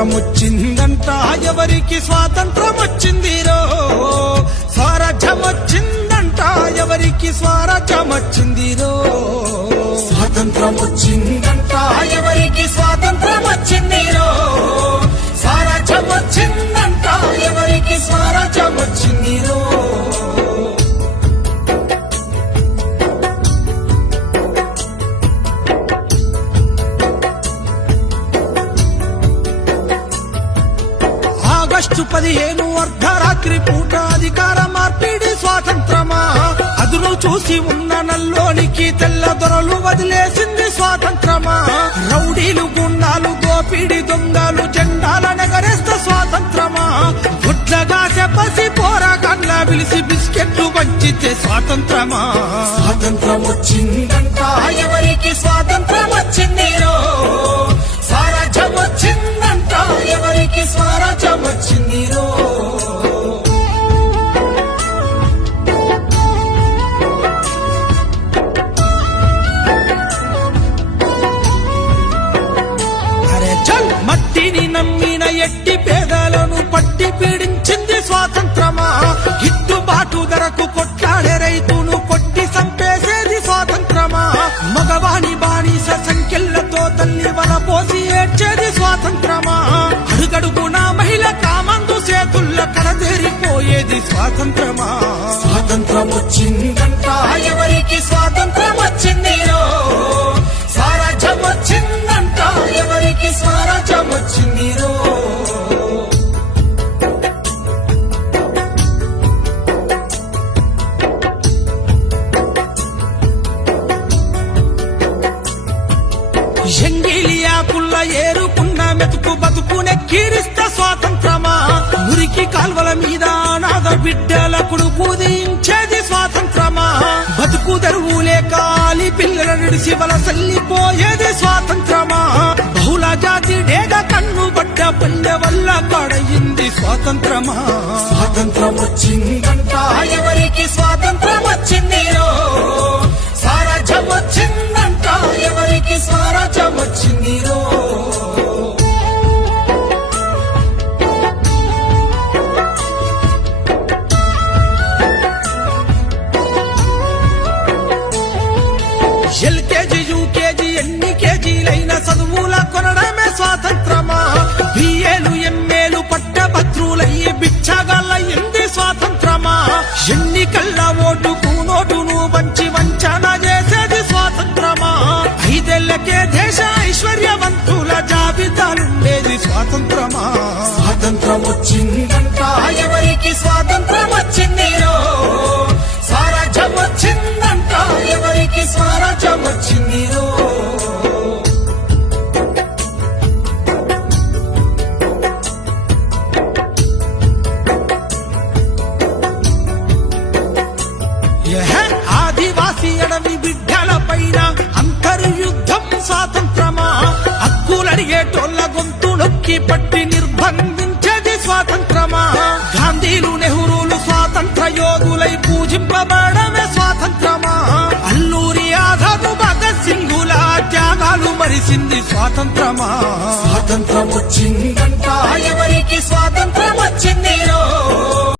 స్వాతంత్రం వచ్చిందంట ఎవరికి స్వాతంత్రం వచ్చిందిరో స్వరాజ్యం వచ్చిందంట ఎవరికి స్వరాజ్యం వచ్చిందిరో స్వాతంత్రం వచ్చిందంట ఎవరికి స్వాతంత్రం వచ్చిందిరో స్వరాజ్యం వచ్చిందంట ఎవరికి స్వరాజ్యం వచ్చిందిరో ఆగస్టు 15 అర్ధరాత్రి పూట అధికార మార్పిడి స్వాతంత్రమా అదును చూసి ఉన్న నల్లోనికి తెల్ల దొరలు వదిలేసింది స్వాతంత్రమా రౌడీలు గుండాలు దోపిడి దొంగలు జెండాల నగరేస్తే స్వాతంత్రమా గుడ్లగా చెప్పసి పోరాటంలా పిలిచి బిస్కెట్లు పంచితే స్వాతంత్రమా స్వాతంత్రం వచ్చిందంట ఎవరికి స్వాతంత్రం వచ్చిందిరో స్వరాజ్యం వచ్చిందంట ఎవరికి స్వరాజ్యం వచ్చిందిరో అరే చల్ మట్టిని నమ్మిన ఎట్టి పేదలను పట్టి పీడించింది స్వాతంత్రమా గిట్టుబాటు ధరకు కొట్లాడే రైతును కొట్టి సంపేసేది స్వాతంత్రమా మగవాణి బానిస సంఖ్యలతో తల్లి వల పోసి ఏడ్చేది స్వాతంత్రమా అడుగడుగున మహిళ కామందు చేతుల్ల కడతేరిపోయేది స్వాతంత్రమా స్వాతంత్రం వచ్చిందంట ఎవరికి స్వాతంత్రం వచ్చిందిరో స్వరాజ్యం వచ్చిందంట ఎవరికి స్వరాజ్యం వచ్చిందిరో ఎంగిలియాకుల్ల ఏరుకున్న మెతుకు బతుకునే కీరిస్త స్వాతంత్రమా మురికి కాల్వల మీద అనాథ బిడ్డల కొడుకు దించేది స్వాతంత్రమా బతుకు తెరువు లేక ఆలి పిల్లల నిడిసి వలసల్లిపోయేది స్వాతంత్రమా బహుళ జాతి డేగ కన్ను పడ్డ పల్లె వల్ల కడయింది స్వాతంత్రమా స్వాతంత్రం వచ్చిందంట ఎవరికి స్వాతంత్రం వచ్చిందిరో స్వరాజ్యం వచ్చిందంట ఎవరికి స్వరాజ్యం వచ్చిందిరో ఎల్కేజీ యూకేజీ ఎన్ని కేజీలైన చదువుల కొనడమే స్వాతంత్రమా బిఏలు ఎంఏలు పట్టభద్రులయ్యి బిచ్చగాళ్ళయింది స్వాతంత్రమా ఎన్నికల్ల ఓటుకు నోటును వంచి వంచన చేసేది స్వాతంత్రమా 5 ఏళ్లకే దేశ ఐశ్వర్యవంతుల జాబితాలుండేది స్వాతంత్రమా స్వాతంత్రం వచ్చిందంట ఎవరికి స్వాతంత్రం వచ్చిందిరో స్వరాజ్యం వచ్చిందంట ఎవరికి స్వరాజ్యం వచ్చిందిరో ఆదివాసీ అడవి బిడ్డల పైన అంతర్యుద్ధం స్వాతంత్రమా హక్కులడిగేటోళ్ళ గొంతు నొక్కి పట్టి నిర్బంధించేది స్వాతంత్రమా గాంధీలు నెహ్రూలు స్వాతంత్ర యోధులై పూజింపబడమే స్వాతంత్రమా అల్లూరి ఆజాదు భగత్ సింగుల త్యాగాలు మరిసింది స్వాతంత్రమా స్వాతంత్రం వచ్చిందంట